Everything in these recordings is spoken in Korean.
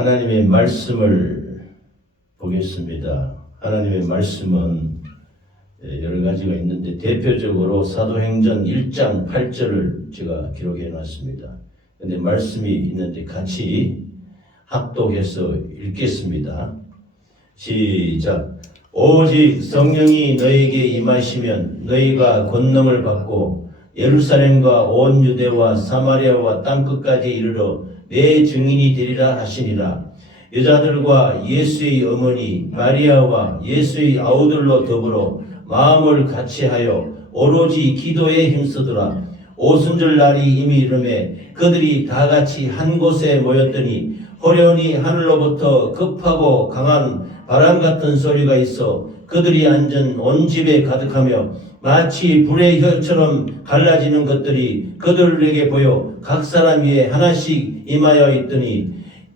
하나님의 말씀을 보겠습니다. 하나님의 말씀은 여러 가지가 있는데 대표적으로 사도행전 1장 8절을 제가 기록해 놨습니다. 근데 말씀이 있는데 같이 합독해서 읽겠습니다. 시작. 오직 성령이 너에게 임하시면 너희가 권능을 받고 예루살렘과 온 유대와 사마리아와 땅끝까지 이르러 내 증인이 되리라 하시니라. 여자들과 예수의 어머니 마리아와 예수의 아우들로 더불어 마음을 같이하여 오로지 기도에 힘쓰더라. 오순절 날이 이미 이르매 그들이 다같이 한 곳에 모였더니 호련히 하늘로부터 급하고 강한 바람 같은 소리가 있어 그들이 앉은 온 집에 가득하며 마치 불의 혀처럼 갈라지는 것들이 그들에게 보여 각 사람 위에 하나씩 임하여 있더니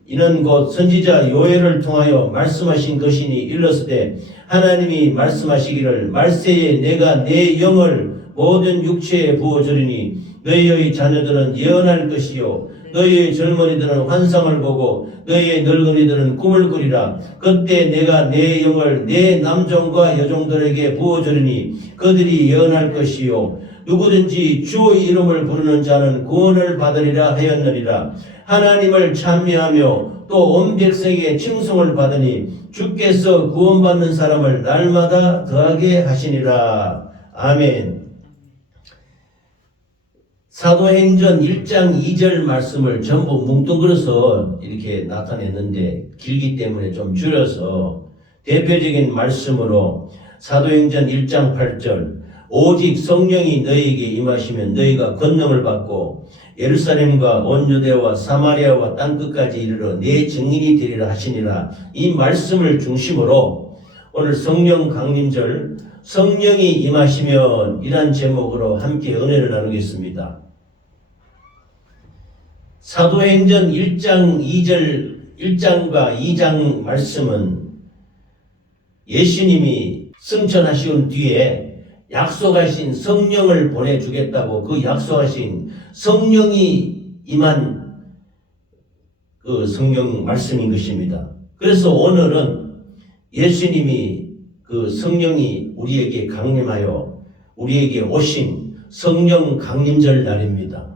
이는 곧 선지자 요엘을 통하여 말씀하신 것이니 일렀으되 하나님이 말씀하시기를 말세에 내가 내 영을 모든 육체에 부어주리니 너희의 자녀들은 예언할 것이요 너희의 젊은이들은 환상을 보고 너희의 늙은이들은 꿈을 꾸리라. 그때 내가 내 영을 내 남종과 여종들에게 부어주리니 그들이 예언할 것이요 누구든지 주의 이름을 부르는 자는 구원을 받으리라 하였느니라. 하나님을 찬미하며 또 온 백성에게 칭송을 받으니 주께서 구원받는 사람을 날마다 더하게 하시니라. 아멘. 사도행전 1장 2절 말씀을 전부 뭉뚱그려서 이렇게 나타냈는데 길기 때문에 좀 줄여서 대표적인 말씀으로 사도행전 1장 8절 오직 성령이 너희에게 임하시면 너희가 권능을 받고 예루살렘과 온 유대와 사마리아와 땅끝까지 이르러 내 증인이 되리라 하시니라. 이 말씀을 중심으로 오늘 성령 강림절 성령이 임하시면 이란 제목으로 함께 은혜를 나누겠습니다. 사도행전 1장과 2장 말씀은 예수님이 승천하신 뒤에 약속하신 성령을 보내주겠다고 그 약속하신 성령이 임한 그 성령 말씀인 것입니다. 그래서 오늘은 예수님이 그 성령이 우리에게 강림하여 우리에게 오신 성령 강림절 날입니다.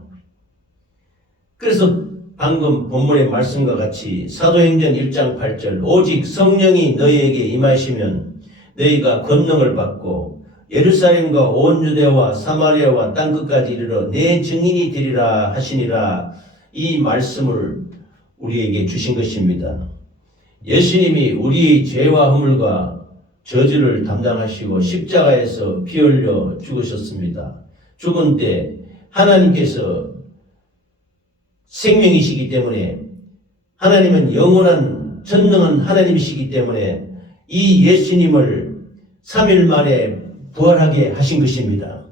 그래서 방금 본문의 말씀과 같이 사도행전 1장 8절 오직 성령이 너희에게 임하시면 너희가 권능을 받고 예루살렘과 온 유대와 사마리아와 땅끝까지 이르러 내 증인이 되리라 하시니라. 이 말씀을 우리에게 주신 것입니다. 예수님이 우리의 죄와 허물과 저주를 담당하시고 십자가에서 피 흘려 죽으셨습니다. 죽은 때 하나님께서 생명이시기 때문에 하나님은 영원한 전능한 하나님이시기 때문에 이 예수님을 3일 만에 부활하게 하신 것입니다.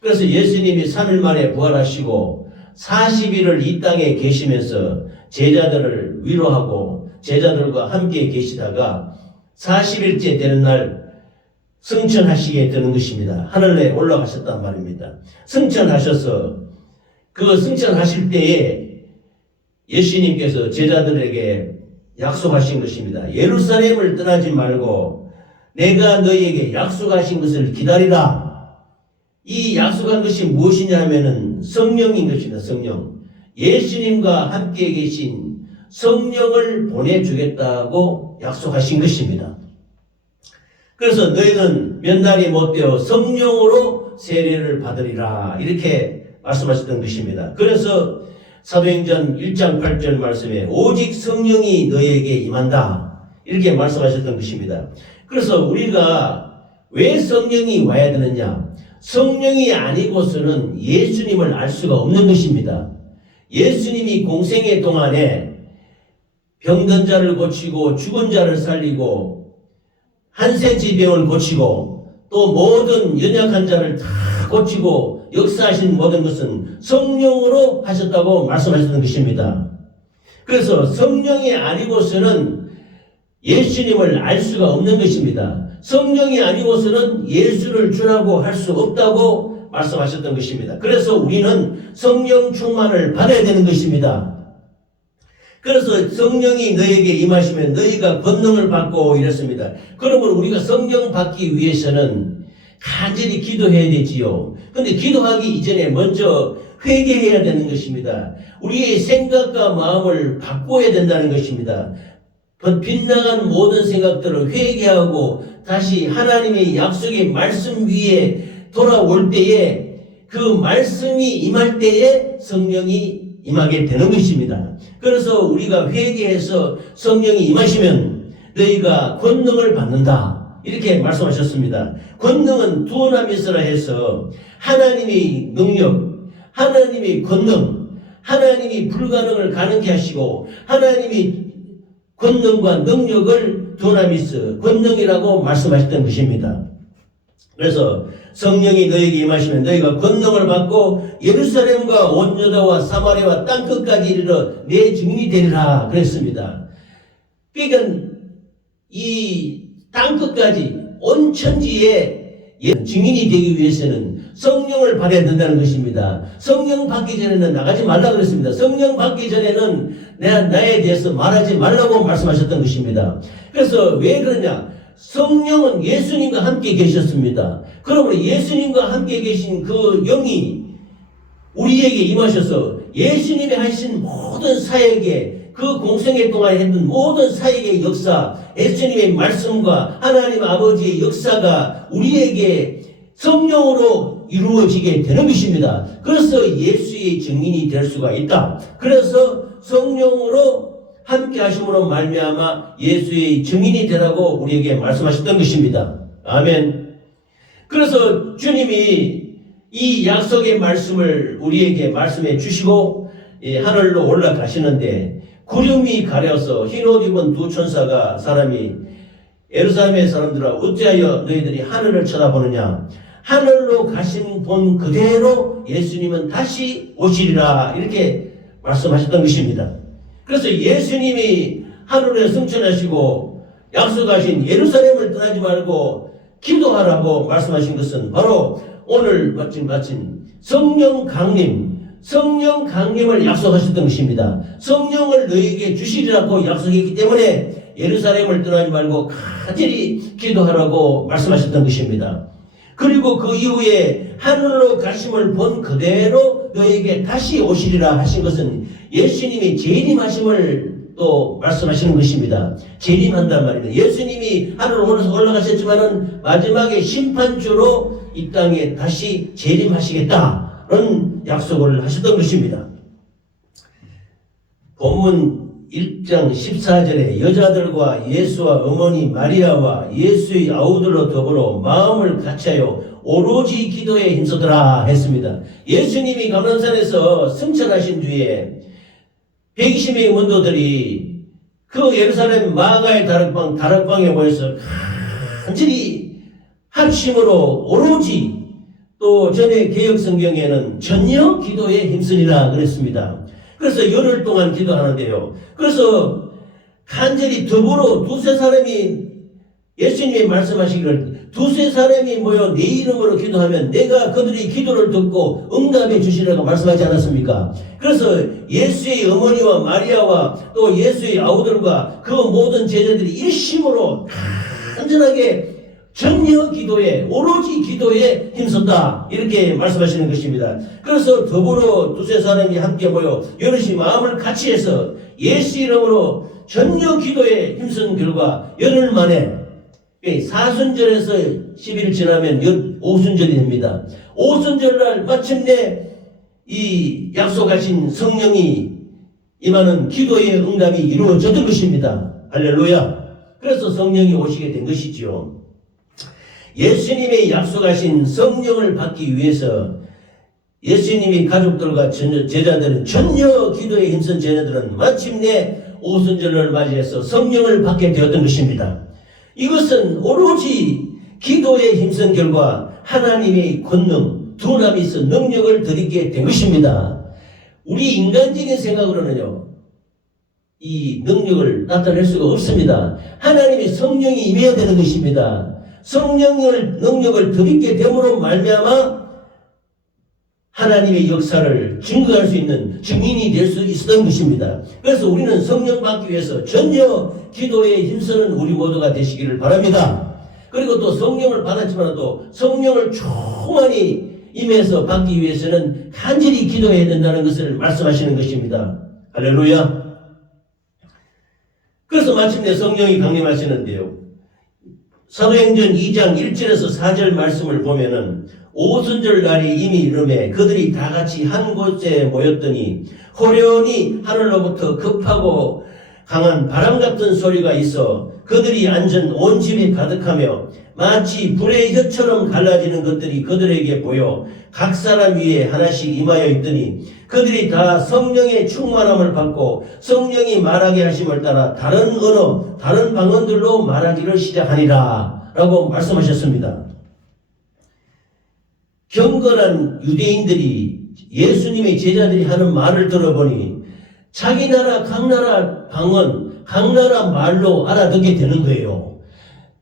그래서 예수님이 3일 만에 부활하시고 40일을 이 땅에 계시면서 제자들을 위로하고 제자들과 함께 계시다가 40일째 되는 날 승천하시게 되는 것입니다. 하늘에 올라가셨단 말입니다. 승천하셔서 그 승천하실 때에 예수님께서 제자들에게 약속하신 것입니다. 예루살렘을 떠나지 말고 내가 너희에게 약속하신 것을 기다리라. 이 약속한 것이 무엇이냐 하면은 성령인 것입니다. 성령. 예수님과 함께 계신 성령을 보내주겠다고 약속하신 것입니다. 그래서 너희는 몇 날이 못되어 성령으로 세례를 받으리라. 이렇게 말씀하셨던 것입니다. 그래서 사도행전 1장 8절 말씀에 오직 성령이 너희에게 임한다. 이렇게 말씀하셨던 것입니다. 그래서 우리가 왜 성령이 와야 되느냐? 성령이 아니고서는 예수님을 알 수가 없는 것입니다. 예수님이 공생의 동안에 병든 자를 고치고 죽은 자를 살리고 한센치병을 고치고 또 모든 연약한 자를 다 고치고 역사하신 모든 것은 성령으로 하셨다고 말씀하셨던 것입니다. 그래서 성령이 아니고서는 예수님을 알 수가 없는 것입니다. 성령이 아니고서는 예수를 주라고 할 수 없다고 말씀하셨던 것입니다. 그래서 우리는 성령 충만을 받아야 되는 것입니다. 그래서 성령이 너에게 임하시면 너희가 권능을 받고 이랬습니다. 그러면 우리가 성령 받기 위해서는 간절히 기도해야 되지요. 근데 기도하기 이전에 먼저 회개해야 되는 것입니다. 우리의 생각과 마음을 바꿔야 된다는 것입니다. 빗나간 모든 생각들을 회개하고 다시 하나님의 약속의 말씀 위에 돌아올 때에 그 말씀이 임할 때에 성령이 임하게 되는 것입니다. 그래서 우리가 회개해서 성령이 임하시면 너희가 권능을 받는다. 이렇게 말씀하셨습니다. 권능은 두나미스라 해서 하나님의 능력, 하나님의 권능, 하나님이 불가능을 가능케 하시고 하나님이 권능과 능력을 두나미스, 권능이라고 말씀하셨던 것입니다. 그래서 성령이 너에게 임하시면 너희가 권능을 받고 예루살렘과 온 유다와 사마리아와 땅끝까지 이르러 내 증인이 되리라 그랬습니다. 그러니까 이 땅끝까지 온 천지에 증인이 되기 위해서는 성령을 받아야 된다는 것입니다. 성령 받기 전에는 나가지 말라 그랬습니다. 성령 받기 전에는 나에 대해서 말하지 말라고 말씀하셨던 것입니다. 그래서 왜 그러냐? 성령은 예수님과 함께 계셨습니다. 그러므로 예수님과 함께 계신 그 영이 우리에게 임하셔서 예수님이 하신 모든 사역에 그 공생애 동안 했던 모든 사역의 역사, 예수님의 말씀과 하나님 아버지의 역사가 우리에게 성령으로 이루어지게 되는 것입니다. 그래서 예수의 증인이 될 수가 있다. 그래서 성령으로 함께 하심으로 말미암아 예수의 증인이 되라고 우리에게 말씀하셨던 것입니다. 아멘. 그래서 주님이 이 약속의 말씀을 우리에게 말씀해 주시고 하늘로 올라가시는데 구름이 가려서 흰옷 입은 두 천사가 사람이 예루살렘의 사람들아 어찌하여 너희들이 하늘을 쳐다보느냐? 하늘로 가신 본 그대로 예수님은 다시 오시리라 이렇게 말씀하셨던 것입니다. 그래서 예수님이 하늘에 승천하시고 약속하신 예루살렘을 떠나지 말고 기도하라고 말씀하신 것은 바로 오늘 마침 성령 강림을 약속하셨던 것입니다. 성령을 너희에게 주시리라고 약속했기 때문에 예루살렘을 떠나지 말고 간절히 기도하라고 말씀하셨던 것입니다. 그리고 그 이후에 하늘로 가심을 본 그대로 너에게 다시 오시리라 하신 것은 예수님이 재림하심을 또 말씀하시는 것입니다. 재림한단 말입니다. 예수님이 하늘로 올라가셨지만은 마지막에 심판주로 이 땅에 다시 재림하시겠다는 약속을 하셨던 것입니다. 본문 1장 14절에 여자들과 예수와 어머니 마리아와 예수의 아우들로 더불어 마음을 같이하여 오로지 기도에 힘쓰더라 했습니다. 예수님이 감람산에서 승천하신 뒤에 120명의 문도들이 그 예루살렘 마가의 다락방에 모여서 간절히 합심으로 오로지 또 전에 개혁성경에는 전혀 기도에 힘쓰리라 그랬습니다. 그래서 열흘 동안 기도하는데요. 그래서 간절히 더불어 두세 사람이 예수님이 말씀하시기를 두세 사람이 모여 내 이름으로 기도하면 내가 그들의 기도를 듣고 응답해 주시라고 말씀하지 않았습니까? 그래서 예수의 어머니와 마리아와 또 예수의 아우들과 그 모든 제자들이 일심으로 간절하게 전혀 기도에 오로지 기도에 힘썼다 이렇게 말씀하시는 것입니다. 그래서 더불어 두세 사람이 함께 모여 여럿이 마음을 같이 해서 예수 이름으로 전혀 기도에 힘쓴 결과 열흘 만에 사순절에서 10일 지나면 오순절이 됩니다. 오순절날 마침내 이 약속하신 성령이 임하는 기도의 응답이 이루어졌던 것입니다. 할렐루야. 그래서 성령이 오시게 된 것이지요. 예수님의 약속하신 성령을 받기 위해서 예수님이 가족들과 제자들은 전혀 기도에 힘쓴 제자들은 마침내 오순절을 맞이해서 성령을 받게 되었던 것입니다. 이것은 오로지 기도에 힘쓴 결과 하나님의 권능, 두나미스 능력을 드리게 된 것입니다. 우리 인간적인 생각으로는요, 이 능력을 나타낼 수가 없습니다. 하나님의 성령이 임해야 되는 것입니다. 성령을 능력을 드리게 됨으로 말미암아 하나님의 역사를 증거할 수 있는 증인이 될 수 있었던 것입니다. 그래서 우리는 성령 받기 위해서 전혀 기도에 힘쓰는 우리 모두가 되시기를 바랍니다. 그리고 또 성령을 받았지만 또 성령을 충만히 임해서 받기 위해서는 간절히 기도해야 된다는 것을 말씀하시는 것입니다. 할렐루야. 그래서 마침내 성령이 강림하시는데요. 사도행전 2장 1절에서 4절 말씀을 보면은 오순절 날이 이미 이르매 그들이 다 같이 한 곳에 모였더니 호련히 하늘로부터 급하고 강한 바람 같은 소리가 있어 그들이 앉은 온 집이 가득하며 마치 불의 혀처럼 갈라지는 것들이 그들에게 보여 각 사람 위에 하나씩 임하여 있더니 그들이 다 성령의 충만함을 받고 성령이 말하게 하심을 따라 다른 언어, 다른 방언들로 말하기를 시작하니라 라고 말씀하셨습니다. 경건한 유대인들이 예수님의 제자들이 하는 말을 들어보니 자기 나라 각 나라 방언, 각 나라 말로 알아듣게 되는 거예요.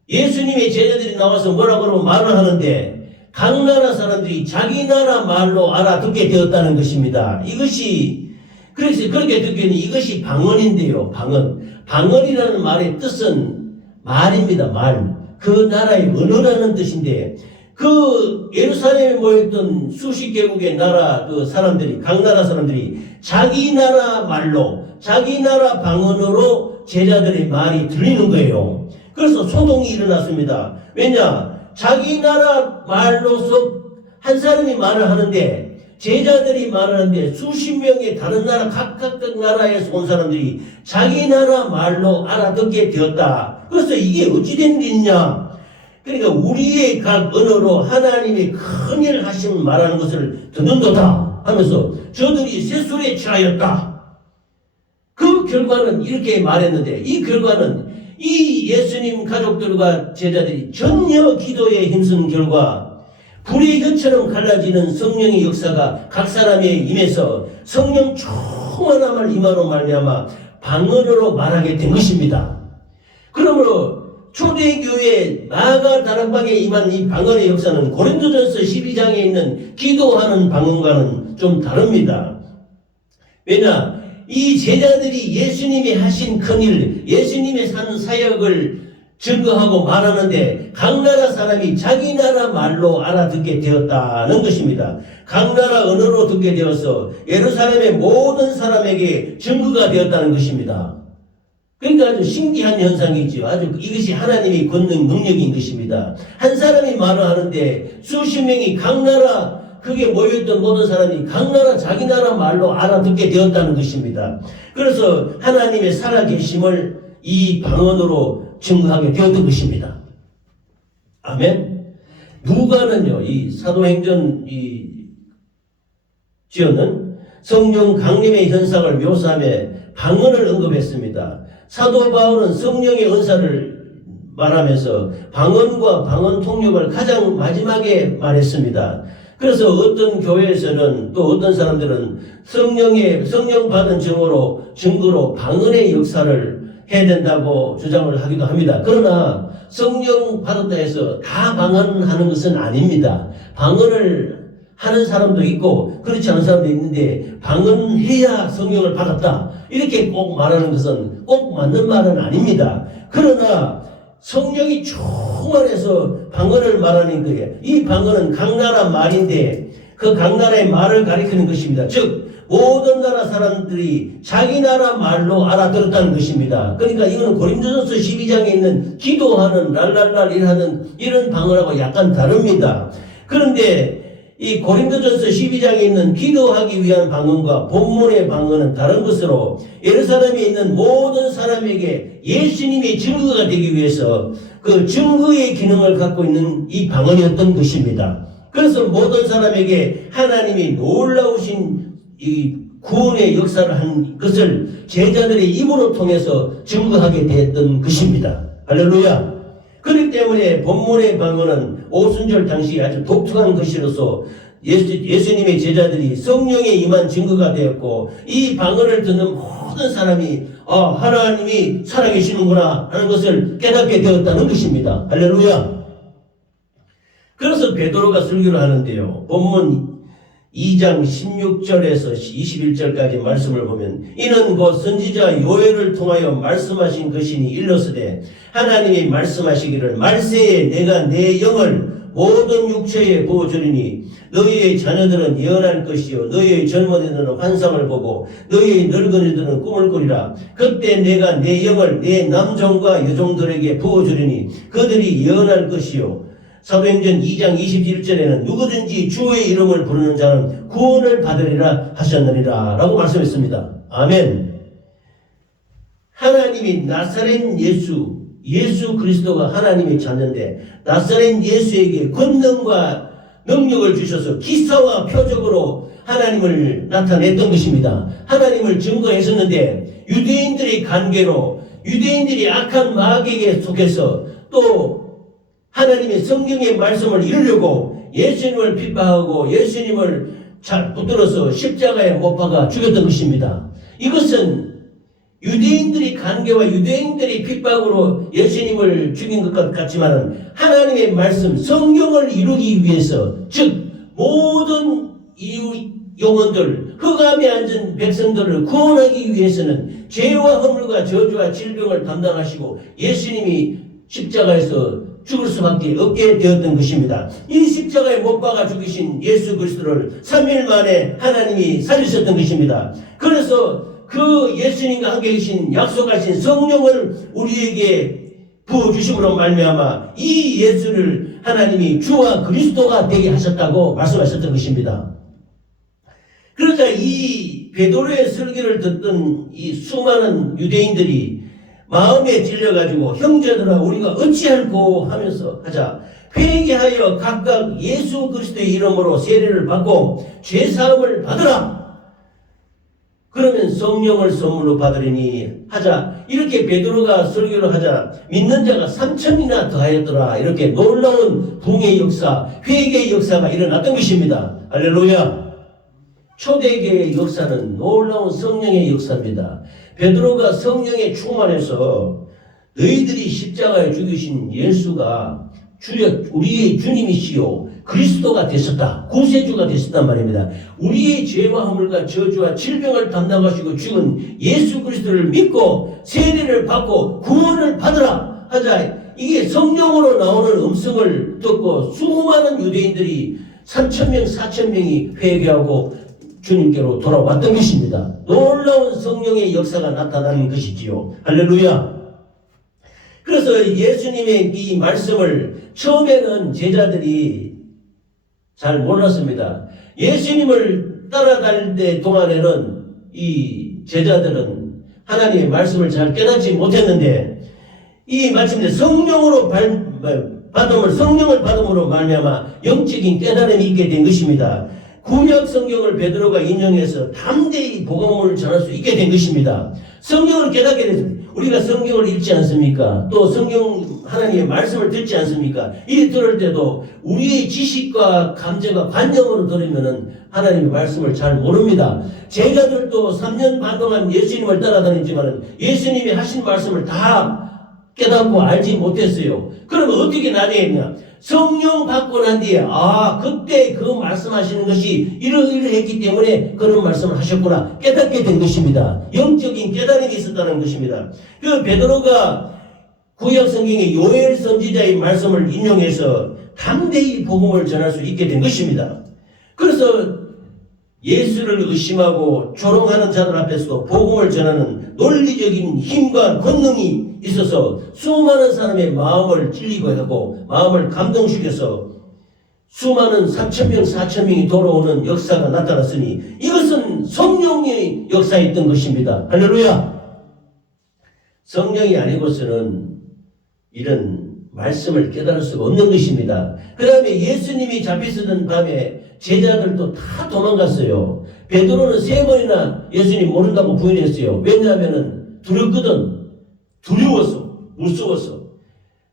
예수님의 제자들이 나와서 뭐라고 그러면 말을 하는데 각 나라 사람들이 자기 나라 말로 알아듣게 되었다는 것입니다. 이것이 그래서 그렇게 듣기에는 이것이 방언인데요. 방언이라는 말의 뜻은 말입니다. 말. 그 나라의 언어라는 뜻인데 그 예루살렘에 모였던 수십 개국의 나라 그 사람들이 각 나라 사람들이 자기 나라 말로 자기 나라 방언으로 제자들의 말이 들리는 거예요. 그래서 소동이 일어났습니다. 왜냐? 자기 나라 말로서 한 사람이 말을 하는데 제자들이 말을 하는데 수십 명의 다른 나라 각각 나라에서 온 사람들이 자기 나라 말로 알아듣게 되었다. 그래서 이게 어찌 된 일이냐? 그러니까 우리의 각 언어로 하나님의 큰일 하심을 말하는 것을 듣는도다 하면서 저들이 새술에 취하였다. 그 결과는 이렇게 말했는데 이 결과는 이 예수님 가족들과 제자들이 전혀 기도에 힘쓰는 결과 불의 혀처럼 갈라지는 성령의 역사가 각 사람에 임해서 성령 충만함을 임하로 말미암아 방언으로 말하게 된 것입니다. 그러므로 초대교회 나아가 다락방에 임한 이 방언의 역사는 고린도전서 12장에 있는 기도하는 방언과는 좀 다릅니다. 왜냐? 이 제자들이 예수님이 하신 큰일, 예수님이 산 사역을 증거하고 말하는데 각 나라 사람이 자기 나라 말로 알아듣게 되었다는 것입니다. 각 나라 언어로 듣게 되어서 예루살렘의 모든 사람에게 증거가 되었다는 것입니다. 그러니까 아주 신기한 현상이죠. 아주 이것이 하나님의 권능 능력인 것입니다. 한 사람이 말을 하는데 수십 명이 각 나라 그게 모여있던 모든 사람이 각 나라 자기 나라 말로 알아듣게 되었다는 것입니다. 그래서 하나님의 살아계심을 이 방언으로 증거하게 되었던 것입니다. 아멘. 누가는요, 이 사도행전 이 지어는 성령 강림의 현상을 묘사하며 방언을 언급했습니다. 사도 바울은 성령의 은사를 말하면서 방언과 방언 통역을 가장 마지막에 말했습니다. 그래서 어떤 교회에서는 또 어떤 사람들은 성령 받은 증거로 방언의 역사를 해야 된다고 주장을 하기도 합니다. 그러나 성령 받았다 해서 다 방언하는 것은 아닙니다. 방언을 하는 사람도 있고 그렇지 않은 사람도 있는데 방언해야 성령을 받았다 이렇게 꼭 말하는 것은 꼭 맞는 말은 아닙니다. 그러나 성령이 충만해서 방언을 말하는 거예요. 이 방언은 각 나라 말인데 그 각 나라의 말을 가리키는 것입니다. 즉 모든 나라 사람들이 자기 나라 말로 알아들었다는 것입니다. 그러니까 이거는 고린도전서 12장에 있는 기도하는 랄랄랄 일하는 이런 방언하고 약간 다릅니다. 그런데 이 고린도전서 12장에 있는 기도하기 위한 방언과 본문의 방언은 다른 것으로 예루살렘에 있는 모든 사람에게 예수님의 증거가 되기 위해서 그 증거의 기능을 갖고 있는 이 방언이었던 것입니다. 그래서 모든 사람에게 하나님이 놀라우신 이 구원의 역사를 한 것을 제자들의 입으로 통해서 증거하게 되었던 것입니다. 할렐루야. 그렇기 때문에 본문의 방언은 오순절 당시 아주 독특한 것이로서 예수님의 제자들이 성령에 임한 증거가 되었고 이 방언을 듣는 모든 사람이 하나님이 살아계시는구나 하는 것을 깨닫게 되었다는 것입니다. 할렐루야. 그래서 베드로가 설교를 하는데요. 본문 2장 16절에서 21절까지 말씀을 보면 이는 곧 선지자 요엘을 통하여 말씀하신 것이니 일러스되 하나님이 말씀하시기를 말세에 내가 내 영을 모든 육체에 부어주리니 너희의 자녀들은 예언할 것이요 너희의 젊은이들은 환상을 보고 너희의 늙은이들은 꿈을 꾸리라. 그때 내가 내 영을 내 남종과 여종들에게 부어주리니 그들이 예언할 것이요 사도행전 2장 21절에는 누구든지 주의 이름을 부르는 자는 구원을 받으리라 하셨느니라 라고 말씀했습니다. 아멘. 하나님이 나사렛 예수 그리스도가 하나님의 자녀인데 나사렛 예수에게 권능과 능력을 주셔서 기사와 표적으로 하나님을 나타냈던 것입니다. 하나님을 증거했었는데 유대인들의 관계로 유대인들이 악한 마귀에게 속해서 또 하나님의 성경의 말씀을 이루려고 예수님을 핍박하고 예수님을 잘 붙들어서 십자가에 못 박아 죽였던 것입니다. 이것은 유대인들의 관계와 유대인들의 핍박으로 예수님을 죽인 것 같지만 하나님의 말씀 성경을 이루기 위해서 즉 모든 영혼들 흑암에 앉은 백성들을 구원하기 위해서는 죄와 허물과 저주와 질병을 담당하시고 예수님이 십자가에서 죽을 수밖에 없게 되었던 것입니다. 이 십자가에 못 박아 죽이신 예수 그리스도를 3일 만에 하나님이 살리셨던 것입니다. 그래서 그 예수님과 함께 계신 약속하신 성령을 우리에게 부어주심으로 말미암아 이 예수를 하나님이 주와 그리스도가 되게 하셨다고 말씀하셨던 것입니다. 그러자 이 베드로의 설교를 듣던 이 수많은 유대인들이 마음에 찔려가지고 형제들아 우리가 어찌할꼬 하면서 하자 회개하여 각각 예수 그리스도의 이름으로 세례를 받고 죄사함을 받으라. 그러면 성령을 선물로 받으리니 하자 이렇게 베드로가 설교를 하자 믿는 자가 3,000이나 더하였더라. 이렇게 놀라운 붕의 역사 회개의 역사가 일어났던 것입니다. 할렐루야. 초대교회의 역사는 놀라운 성령의 역사입니다. 베드로가 성령에 충만해서 너희들이 십자가에 죽이신 예수가 우리의 주님이시요 그리스도가 되셨다. 구세주가 되셨단 말입니다. 우리의 죄와 허물과 저주와 질병을 담당하시고 죽은 예수 그리스도를 믿고 세례를 받고 구원을 받으라 하자 이게 성령으로 나오는 음성을 듣고 수많은 유대인들이 3,000명 4,000명이 회개하고 주님께로 돌아왔던 것입니다. 놀라운 성령의 역사가 나타나는 것이지요. 할렐루야. 그래서 예수님의 이 말씀을 처음에는 제자들이 잘 몰랐습니다. 예수님을 따라다닐 때 동안에는 이 제자들은 하나님의 말씀을 잘 깨닫지 못했는데 이 마침내 성령을 받음으로 말미암아 영적인 깨달음이 있게 된 것입니다. 구약 성경을 베드로가 인용해서 담대히 복음을 전할 수 있게 된 것입니다. 성경을 깨닫게 됐습니다. 우리가 성경을 읽지 않습니까? 또 성경 하나님의 말씀을 듣지 않습니까? 이 들을 때도 우리의 지식과 감정과 관념으로 들으면은 하나님의 말씀을 잘 모릅니다. 제자들도 3년 반 동안 예수님을 따라다녔지만 예수님이 하신 말씀을 다 깨닫고 알지 못했어요. 그러면 어떻게 나중에 했냐? 성령 받고 난 뒤에 그때 그 말씀하시는 것이 이러이러했기 때문에 그런 말씀을 하셨구나 깨닫게 된 것입니다. 영적인 깨달음이 있었다는 것입니다. 그 베드로가 구약 성경의 요엘 선지자의 말씀을 인용해서 담대히 복음을 전할 수 있게 된 것입니다. 그래서 예수를 의심하고 조롱하는 자들 앞에서도 복음을 전하는 논리적인 힘과 권능이 있어서 수많은 사람의 마음을 찔리고 하고 마음을 감동시켜서 수많은 3,000명 4,000명이 돌아오는 역사가 나타났으니 이것은 성령의 역사였던 것입니다. 할렐루야. 성령이 아니고서는 이런 말씀을 깨달을 수가 없는 것입니다. 그 다음에 예수님이 잡히시던 밤에 제자들도 다 도망갔어요. 베드로는 3번이나 예수님 모른다고 부인했어요. 왜냐하면 두렵거든. 두려워서 무서워서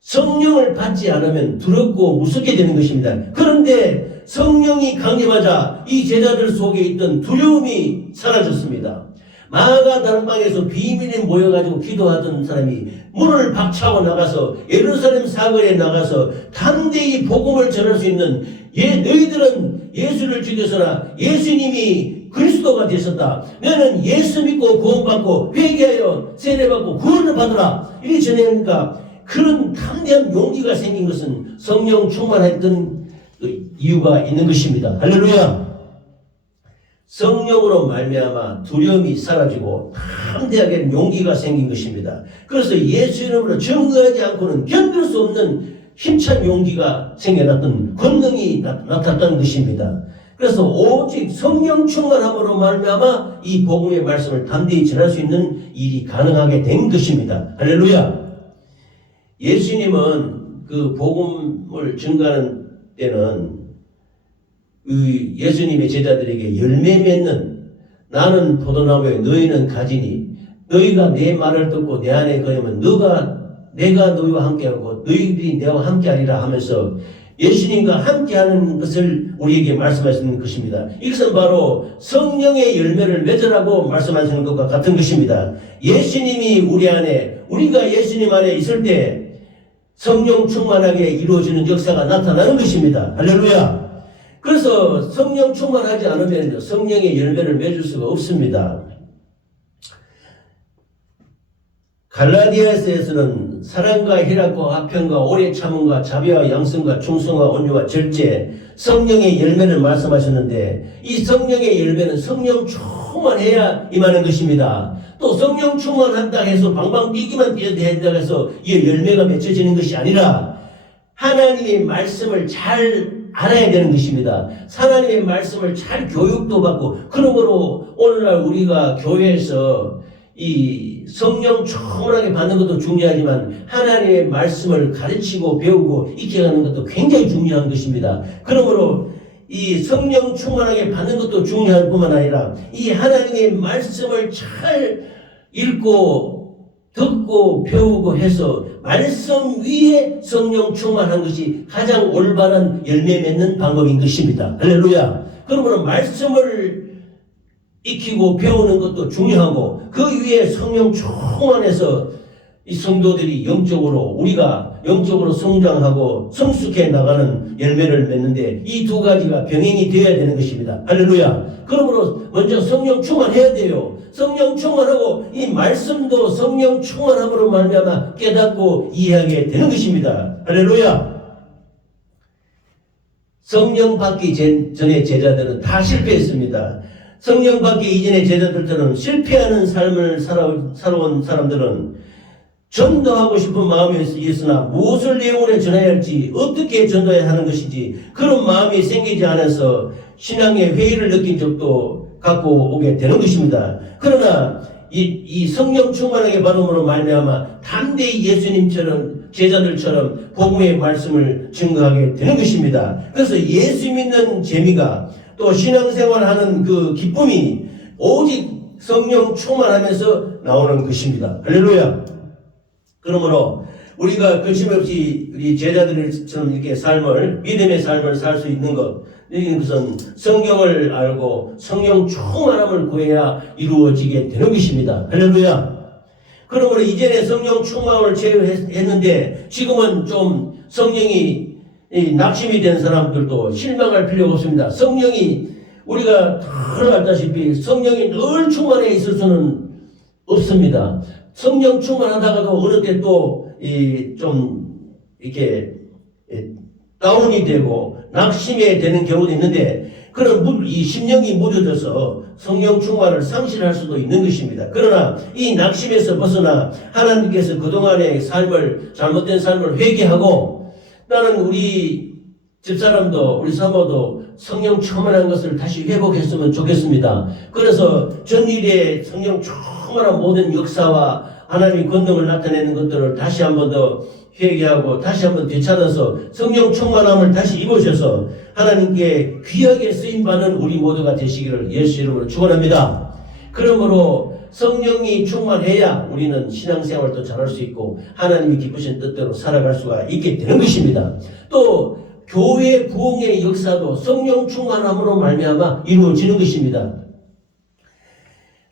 성령을 받지 않으면 두렵고 무섭게 되는 것입니다. 그런데 성령이 강림하자 이 제자들 속에 있던 두려움이 사라졌습니다. 마가 다락방에서 비밀에 모여가지고 기도하던 사람이 문을 박차고 나가서 예루살렘 사거리에 나가서 담대히 복음을 전할 수 있는 너희들은 예수를 죽여서나 예수님이 그리스도가 되셨다. 너는 예수 믿고 구원받고 회개하여 세례받고 구원을 받으라. 이렇게 전하니까 그런 담대한 용기가 생긴 것은 성령 충만했던 이유가 있는 것입니다. 할렐루야. 성령으로 말미암아 두려움이 사라지고 담대하게 용기가 생긴 것입니다. 그래서 예수 이름으로 증거하지 않고는 견딜 수 없는 힘찬 용기가 생겨났던 권능이 나타났다는 것입니다. 그래서 오직 성령 충만함으로 말미암아 이 복음의 말씀을 담대히 전할 수 있는 일이 가능하게 된 것입니다. 할렐루야. 예수님은 그 복음을 증거하는 때는 예수님의 제자들에게 열매 맺는 나는 포도나무에 너희는 가지니 너희가 내 말을 듣고 내 안에 거하면 내가 너희와 함께하고 너희들이 내와 함께하리라 하면서 예수님과 함께하는 것을 우리에게 말씀하시는 것입니다. 이것은 바로 성령의 열매를 맺으라고 말씀하시는 것과 같은 것입니다. 예수님이 우리 안에 우리가 예수님 안에 있을 때 성령 충만하게 이루어지는 역사가 나타나는 것입니다. 할렐루야. 그래서 성령 충만하지 않으면 성령의 열매를 맺을 수가 없습니다. 갈라디아서에서는 사랑과 희락과 화평과 오래 참음과 자비와 양성과 충성과 온유와 절제 성령의 열매를 말씀하셨는데 이 성령의 열매는 성령 충만해야 임하는 것입니다. 또 성령 충만한다 해서 방방 뛰기만 된다 해서 이 열매가 맺혀지는 것이 아니라 하나님의 말씀을 잘 알아야 되는 것입니다. 하나님의 말씀을 잘 교육도 받고 그러므로 오늘날 우리가 교회에서 이 성령 충만하게 받는 것도 중요하지만 하나님의 말씀을 가르치고 배우고 익혀가는 것도 굉장히 중요한 것입니다. 그러므로 이 성령 충만하게 받는 것도 중요할 뿐만 아니라 이 하나님의 말씀을 잘 읽고 듣고 배우고 해서 말씀 위에 성령 충만한 것이 가장 올바른 열매 맺는 방법인 것입니다. 할렐루야. 그러므로 말씀을 익히고 배우는 것도 중요하고 그 위에 성령 충만해서 이 성도들이 우리가 영적으로 성장하고 성숙해 나가는 열매를 맺는데 이 두 가지가 병행이 되어야 되는 것입니다. 할렐루야. 그러므로 먼저 성령 충만해야 돼요. 성령 충만하고 이 말씀도 성령 충만함으로 말미암아 깨닫고 이해하게 되는 것입니다. 할렐루야. 성령 받기 전에 제자들은 다 실패했습니다. 성령 받기 이전의 제자들처럼 실패하는 삶을 살아온 사람들은 전도하고 싶은 마음이 있으나 무엇을 내용으로 전해야 할지 어떻게 전도해야 하는 것인지 그런 마음이 생기지 않아서 신앙의 회의를 느낀 적도 갖고 오게 되는 것입니다. 그러나 이 성령 충만하게 받음으로 말미암아 담대히 예수님처럼 제자들처럼 복음의 말씀을 증거하게 되는 것입니다. 그래서 예수 믿는 재미가 또 신앙생활하는 그 기쁨이 오직 성령 충만하면서 나오는 것입니다. 할렐루야. 그러므로 우리가 거침없이 우리 제자들처럼 이렇게 믿음의 삶을 살 수 있는 이것은 성경을 알고 성령 충만함을 구해야 이루어지게 되는 것입니다. 할렐루야. 그러므로 이전에 성령 충만함을 제외했는데 지금은 좀 성령이 낙심이 된 사람들도 실망할 필요가 없습니다. 성령이 우리가 다 알다시피 성령이 늘 충만해 있을 수는 없습니다. 성령 충만하다가도 어느 때 또 좀 이렇게 다운이 되고 낙심이 되는 경우도 있는데 그런 이 심령이 무뎌져서 성령 충만을 상실할 수도 있는 것입니다. 그러나 이 낙심에서 벗어나 하나님께서 그동안의 잘못된 삶을 회개하고 나는 우리 집사람도 우리 사모도 성령 충만한 것을 다시 회복했으면 좋겠습니다. 그래서 전일에 성령 충만한 모든 역사와 하나님의 권능을 나타내는 것들을 다시 한 번 더 회개하고 다시 한 번 되찾아서 성령 충만함을 다시 입으셔서 하나님께 귀하게 쓰임받는 우리 모두가 되시기를 예수 이름으로 축원합니다. 그러므로 성령이 충만해야 우리는 신앙생활도 잘할 수 있고 하나님이 기쁘신 뜻대로 살아갈 수가 있게 되는 것입니다. 또 교회 부흥의 역사도 성령 충만함으로 말미암아 이루어지는 것입니다.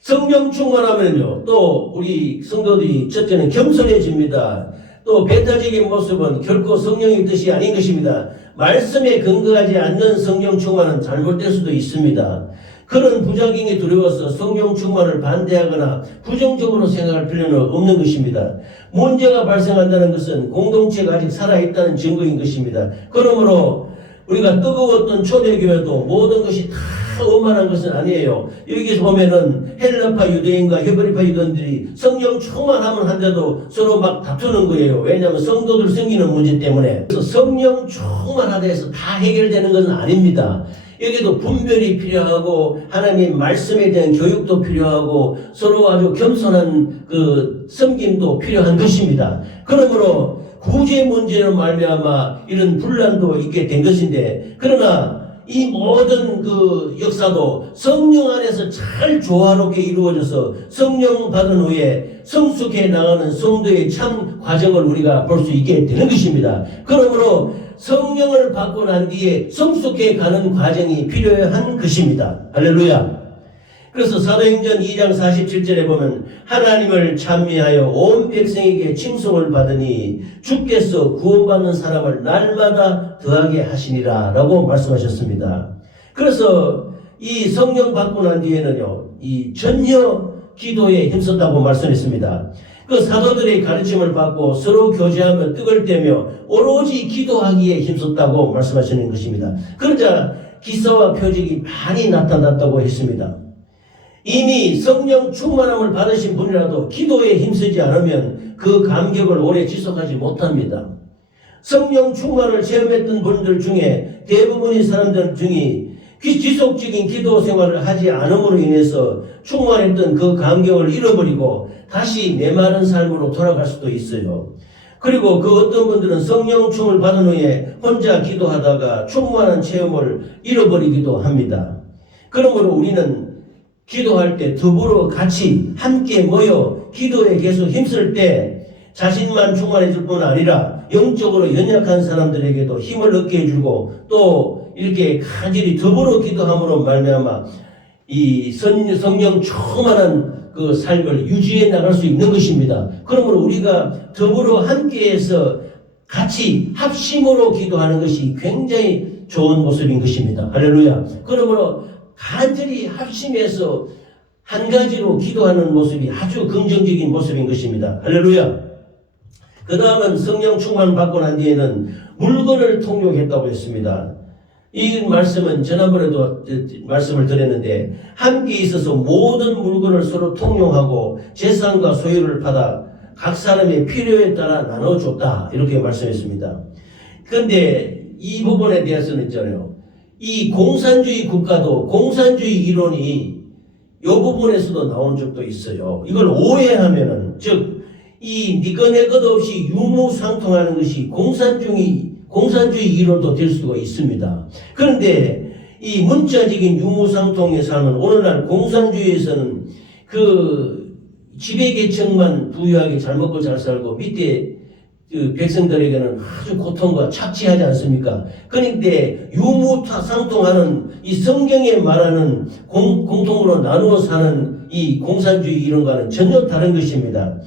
성령 충만하면요, 또 우리 성도들이 첫째는 겸손해집니다. 또 배타적인 모습은 결코 성령의 뜻이 아닌 것입니다. 말씀에 근거하지 않는 성령 충만은 잘못될 수도 있습니다. 그런 부작용이 두려워서 성령 충만을 반대하거나 부정적으로 생각할 필요는 없는 것입니다. 문제가 발생한다는 것은 공동체가 아직 살아있다는 증거인 것입니다. 그러므로 우리가 뜨거웠던 초대교회도 모든 것이 다 원만한 것은 아니에요. 여기서 보면은 헬라파 유대인과 히브리파 유대인들이 성령 충만하면 한데도 서로 막 다투는 거예요. 왜냐하면 성도들 생기는 문제 때문에. 그래서 성령 충만하다 해서 다 해결되는 것은 아닙니다. 여기도 분별이 필요하고 하나님 말씀에 대한 교육도 필요하고 서로 아주 겸손한 그 섬김도 필요한 것입니다. 그러므로 구제 문제로 말미암아 이런 분란도 있게 된 것인데, 그러나 이 모든 그 역사도 성령 안에서 잘 조화롭게 이루어져서 성령 받은 후에 성숙해 나가는 성도의 참 과정을 우리가 볼 수 있게 되는 것입니다. 그러므로 성령을 받고 난 뒤에 성숙해 가는 과정이 필요한 것입니다. 할렐루야. 그래서 사도행전 2장 47절에 보면 하나님을 찬미하여 온 백성에게 칭송을 받으니 주께서 구원받는 사람을 날마다 더하게 하시니라 라고 말씀하셨습니다. 그래서 이 성령 받고 난 뒤에는요, 이 전혀 기도에 힘썼다고 말씀했습니다. 그 사도들의 가르침을 받고 서로 교제하며 떡을 떼며 오로지 기도하기에 힘썼다고 말씀하시는 것입니다. 그러자 기사와 표적이 많이 나타났다고 했습니다. 이미 성령 충만함을 받으신 분이라도 기도에 힘쓰지 않으면 그 감격을 오래 지속하지 못합니다. 성령 충만을 체험했던 분들 중에 대부분의 사람들 중에 지속적인 기도 생활을 하지 않음으로 인해서 충만했던 그 감격을 잃어버리고 다시 메마른 삶으로 돌아갈 수도 있어요. 그리고 그 어떤 분들은 성령 충을 받은 후에 혼자 기도하다가 충만한 체험을 잃어버리기도 합니다. 그러므로 우리는 기도할 때 더불어 같이 함께 모여 기도에 계속 힘쓸 때 자신만 충만해질 뿐 아니라 영적으로 연약한 사람들에게도 힘을 얻게 해주고 또 이렇게 간절히 더불어 기도함으로 말미암아 이 성령 충만한 그 삶을 유지해 나갈 수 있는 것입니다. 그러므로 우리가 더불어 함께해서 같이 합심으로 기도하는 것이 굉장히 좋은 모습인 것입니다. 할렐루야. 그러므로 간절히 합심해서 한 가지로 기도하는 모습이 아주 긍정적인 모습인 것입니다. 할렐루야. 그 다음은 성령 충만 받고 난 뒤에는 물건을 통용했다고 했습니다. 이 말씀은 지난번에도 말씀을 드렸는데 함께 있어서 모든 물건을 서로 통용하고 재산과 소유를 받아 각 사람의 필요에 따라 나눠줬다 이렇게 말씀했습니다. 그런데 이 부분에 대해서는 있잖아요. 이 공산주의 국가도 공산주의 이론이 이 부분에서도 나온 적도 있어요. 이걸 오해하면은 즉 이 니거 내 것 없이 유무상통하는 것이 공산주의 이론도 될 수가 있습니다. 그런데 이 문자적인 유무상통의 삶은 오늘날 공산주의에서는 그 지배계층만 부유하게 잘 먹고 잘 살고 밑에 그 백성들에게는 아주 고통과 착취하지 않습니까? 그런데 유무상통하는 이 성경에 말하는 공통으로 나누어 사는 이 공산주의 이론과는 전혀 다른 것입니다.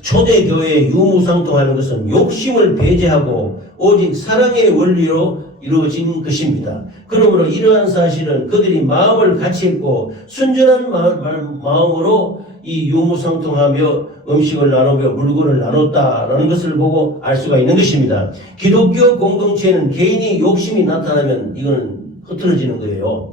초대교회의 유무상통하는 것은 욕심을 배제하고 오직 사랑의 원리로 이루어진 것입니다. 그러므로 이러한 사실은 그들이 마음을 같이 했고 순전한 마음으로 이 유무상통하며 음식을 나누며 물건을 나눴다라는 것을 보고 알 수가 있는 것입니다. 기독교 공동체는 개인이 욕심이 나타나면 이거는 흐트러지는 거예요.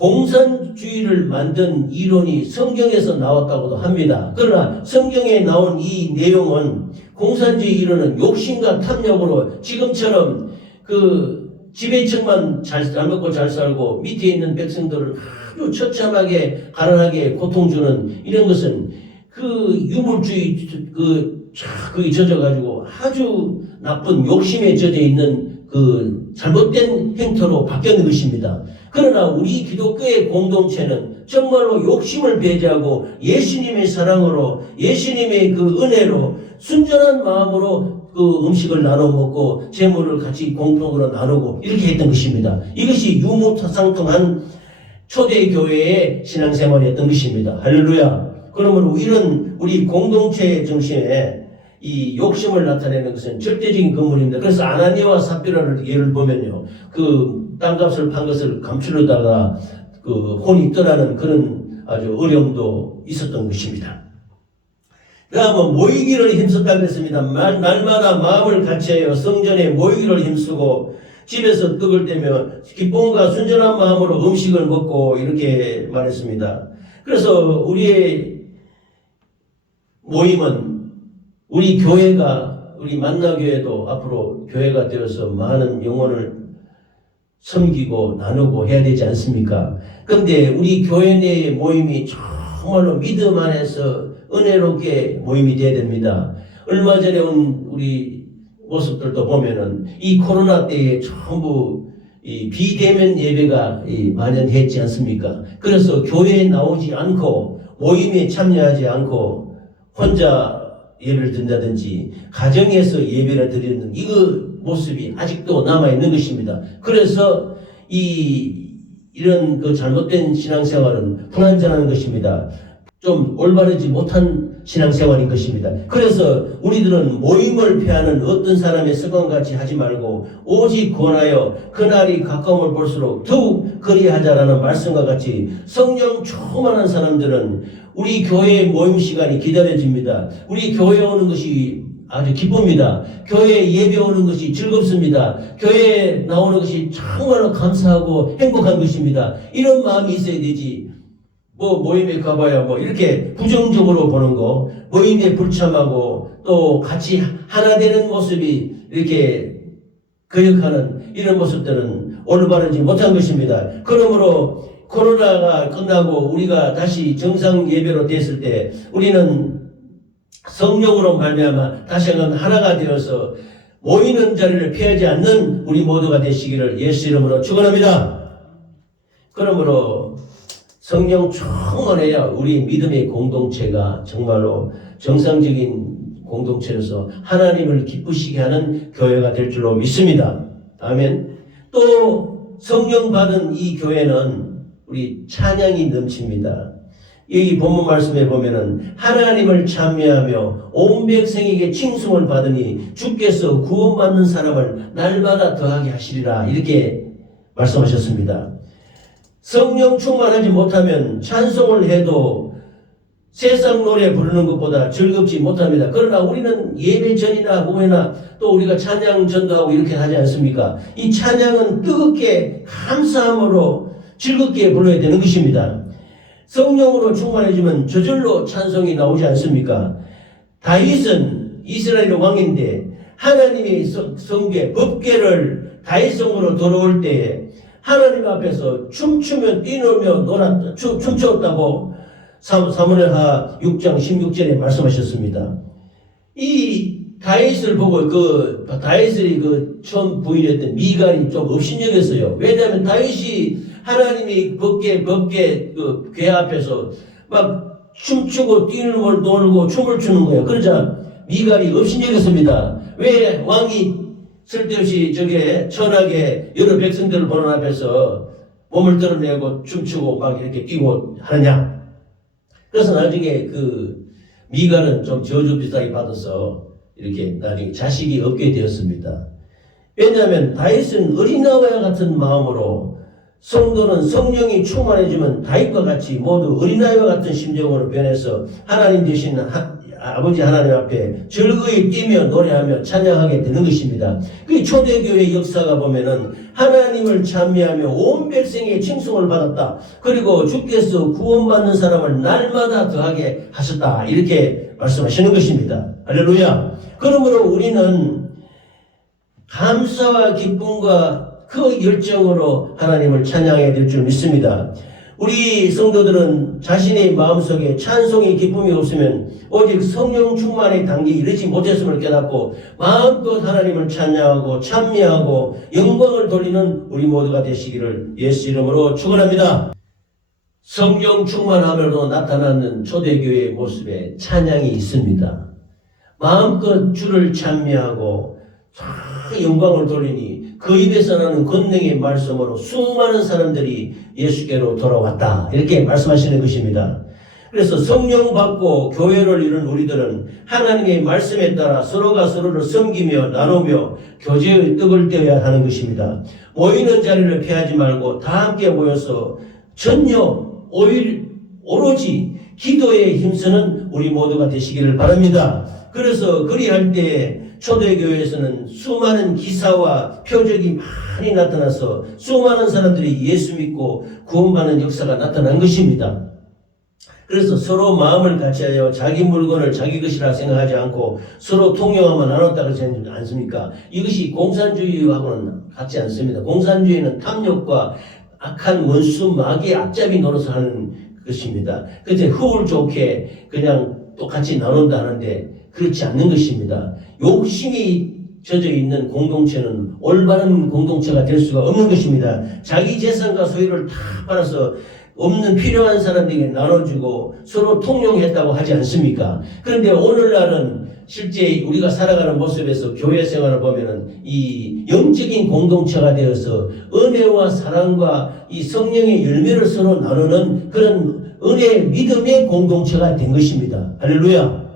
공산주의를 만든 이론이 성경에서 나왔다고도 합니다. 그러나 성경에 나온 이 내용은 공산주의 이론은 욕심과 탐욕으로 지금처럼 그 지배층만 잘 먹고 잘 살고 밑에 있는 백성들을 아주 처참하게 가난하게 고통 주는 이런 것은 그 유물주의 그게 젖어가지고 아주 나쁜 욕심에 젖어 있는 그 잘못된 행태로 바뀌는 것입니다. 그러나 우리 기독교의 공동체는 정말로 욕심을 배제하고 예수님의 사랑으로 예수님의 그 은혜로 순전한 마음으로 그 음식을 나눠 먹고 재물을 같이 공통으로 나누고 이렇게 했던 것입니다. 이것이 유무상통한 초대교회의 신앙생활이었던 것입니다. 할렐루야. 그러므로 이런 우리 공동체 정신에 이 욕심을 나타내는 것은 절대적인 근본입니다. 그래서 아나니아와 삽비라를 예를 보면요, 그 땅값을 판 것을 감추려다가 그 혼이 떠나는 그런 아주 어려움도 있었던 것입니다. 다음은 모이기를 힘썼다 그랬습니다. 날마다 마음을 같이하여 성전에 모이기를 힘쓰고 집에서 떡을 떼며 기쁨과 순전한 마음으로 음식을 먹고 이렇게 말했습니다. 그래서 우리의 모임은 우리 교회가 우리 만나교회도 앞으로 교회가 되어서 많은 영혼을 섬기고 나누고 해야 되지 않습니까? 그런데 우리 교회 내의 모임이 정말로 믿음 안에서 은혜롭게 모임이 돼야 됩니다. 얼마 전에 온 우리 모습들도 보면은 이 코로나 때에 전부 이 비대면 예배가 만연했지 않습니까? 그래서 교회에 나오지 않고 모임에 참여하지 않고 혼자 예배를 드린다든지 가정에서 예배를 드리는 이거 모습이 아직도 남아있는 것입니다. 그래서 이런 그 잘못된 신앙생활은 불완전한 것입니다. 좀 올바르지 못한 신앙생활인 것입니다. 그래서 우리들은 모임을 피하는 어떤 사람의 습관같이 하지 말고 오직 권하여 그날이 가까움을 볼수록 더욱 그리하자라는 말씀과 같이 성령 충만한 사람들은 우리 교회의 모임 시간이 기다려집니다. 우리 교회 오는 것이 아주 기쁩니다. 교회에 예배 오는 것이 즐겁습니다. 교회에 나오는 것이 정말로 감사하고 행복한 것입니다. 이런 마음이 있어야 되지. 모임에 가봐야 이렇게 부정적으로 보는 거, 모임에 불참하고 또 같이 하나 되는 모습이 이렇게 거역하는 이런 모습들은 올바르지 못한 것입니다. 그러므로 코로나가 끝나고 우리가 다시 정상 예배로 됐을 때 우리는 성령으로 말미암아 다시 한번 하나가 되어서 모이는 자리를 피하지 않는 우리 모두가 되시기를 예수 이름으로 축원합니다. 그러므로 성령 충만해야 우리 믿음의 공동체가 정말로 정상적인 공동체로서 하나님을 기쁘시게 하는 교회가 될 줄로 믿습니다. 아멘. 또 성령 받은 이 교회는 우리 찬양이 넘칩니다. 여기 본문 말씀에 보면은 하나님을 찬미하며 온 백성에게 칭송을 받으니 주께서 구원받는 사람을 날마다 더하게 하시리라 이렇게 말씀하셨습니다. 성령 충만하지 못하면 찬송을 해도 세상 노래 부르는 것보다 즐겁지 못합니다. 그러나 우리는 예배 전이나 후에나 또 우리가 찬양 전도하고 이렇게 하지 않습니까? 이 찬양은 뜨겁게 감사함으로 즐겁게 불러야 되는 것입니다. 성령으로 충만해지면 저절로 찬송이 나오지 않습니까? 다윗은 이스라엘 왕인데 하나님의 성궤, 법궤를 다윗성으로 들어올 때에 하나님 앞에서 춤추며 뛰놀며 춤추었다고 사무엘하 6장 16절에 말씀하셨습니다. 이 다윗을 보고 다윗의 처음 부인했던 미갈이 좀 업신여겼어요. 왜냐하면 다윗이 하나님의 법궤 궤 앞에서 막 춤추고 뛰놀고 춤을 추는 거예요. 그러자 미갈이 업신여겼습니다. 왜 왕이 쓸데없이 천하게 여러 백성들을 보는 앞에서 몸을 드러내고 춤추고 막 이렇게 뛰고 하느냐. 그래서 나중에 미갈은 좀 저주 비슷하게 받아서 이렇게 나중에 자식이 없게 되었습니다. 왜냐하면 다윗은 어린아이와 같은 마음으로 성도는 성령이 충만해지면 다윗과 같이 모두 어린아이와 같은 심정으로 변해서 하나님 되신 아버지 하나님 앞에 즐거이 뛰며 노래하며 찬양하게 되는 것입니다. 그 초대교회 역사가 보면은 하나님을 찬미하며 온 백성의 칭송을 받았다. 그리고 주께서 구원받는 사람을 날마다 더하게 하셨다. 이렇게 말씀하시는 것입니다. 할렐루야. 그러므로 우리는 감사와 기쁨과 그 열정으로 하나님을 찬양해야 될 줄 믿습니다. 우리 성도들은 자신의 마음속에 찬송의 기쁨이 없으면 오직 성령 충만의 단계에 이르지 못했음을 깨닫고 마음껏 하나님을 찬양하고 찬미하고 영광을 돌리는 우리 모두가 되시기를 예수 이름으로 축원합니다. 성령 충만함으로 나타나는 초대교회의 모습에 찬양이 있습니다. 마음껏 주를 찬미하고 영광을 돌리니 그 입에서 나는 권능의 말씀으로 수많은 사람들이 예수께로 돌아왔다. 이렇게 말씀하시는 것입니다. 그래서 성령 받고 교회를 이룬 우리들은 하나님의 말씀에 따라 서로가 서로를 섬기며 나누며 교제의 떡을 떼어야 하는 것입니다. 모이는 자리를 피하지 말고 다 함께 모여서 전혀 오로지 기도에 힘쓰는 우리 모두가 되시기를 바랍니다. 그래서 그리할 때 초대교회에서는 수많은 기사와 표적이 많이 나타나서 수많은 사람들이 예수 믿고 구원받는 역사가 나타난 것입니다. 그래서 서로 마음을 같이하여 자기 물건을 자기 것이라 생각하지 않고 서로 통용하며 나눴다 그러지 않습니까? 이것이 공산주의하고는 같지 않습니다. 공산주의는 탐욕과 악한 원수 마귀의 앞잡이 노릇을 하는 것입니다. 그때 허울 좋게 그냥 똑같이 나눈다 하는데 그렇지 않는 것입니다. 욕심이 젖어 있는 공동체는 올바른 공동체가 될 수가 없는 것입니다. 자기 재산과 소유를 다 팔아서 없는 필요한 사람들에게 나눠주고 서로 통용했다고 하지 않습니까? 그런데 오늘날은 실제 우리가 살아가는 모습에서 교회 생활을 보면은 이 영적인 공동체가 되어서 은혜와 사랑과 이 성령의 열매를 서로 나누는 그런 은혜 믿음의 공동체가 된 것입니다. 할렐루야.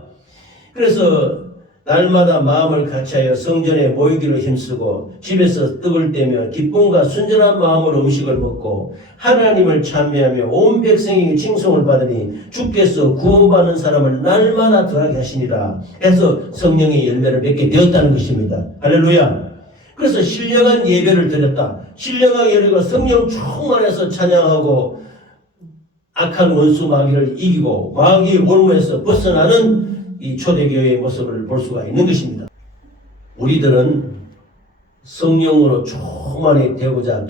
그래서 날마다 마음을 같이하여 성전에 모이기를 힘쓰고 집에서 떡을 떼며 기쁨과 순전한 마음으로 음식을 먹고 하나님을 찬미하며 온 백성에게 칭송을 받으니 주께서 구원받는 사람을 날마다 더하게 하시니라 해서 성령의 열매를 맺게 되었다는 것입니다. 할렐루야. 그래서 신령한 예배를 드렸다. 신령한 예배가 성령 충만해서 찬양하고 악한 원수 마귀를 이기고 마귀의 올무에서 벗어나는 이 초대교회의 모습을 볼 수가 있는 것입니다. 우리들은 성령으로 충만히 되고자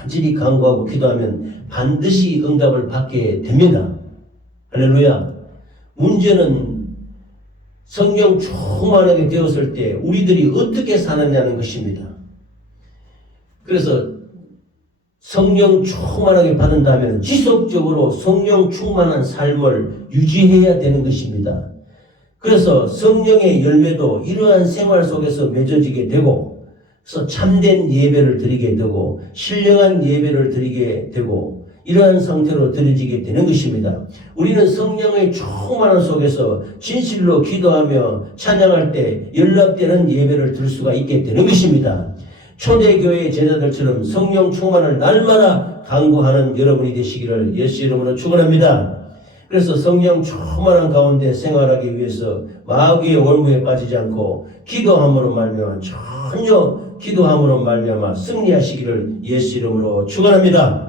간절히 간구하고 기도하면 반드시 응답을 받게 됩니다. 할렐루야. 문제는 성령 충만하게 되었을 때 우리들이 어떻게 사느냐는 것입니다. 그래서 성령 충만하게 받는다면 지속적으로 성령 충만한 삶을 유지해야 되는 것입니다. 그래서 성령의 열매도 이러한 생활 속에서 맺어지게 되고, 그래서 참된 예배를 드리게 되고, 신령한 예배를 드리게 되고, 이러한 상태로 드려지게 되는 것입니다. 우리는 성령의 충만한 속에서 진실로 기도하며 찬양할 때 연락되는 예배를 드릴 수가 있게 되는 것입니다. 초대교회 제자들처럼 성령 충만을 날마다 간구하는 여러분이 되시기를 예수 이름으로 축원합니다. 그래서 성령 충만한 가운데 생활하기 위해서 마귀의 올무에 빠지지 않고 기도함으로 말미암아 전혀 기도함으로 말미암아 승리하시기를 예수 이름으로 축원합니다.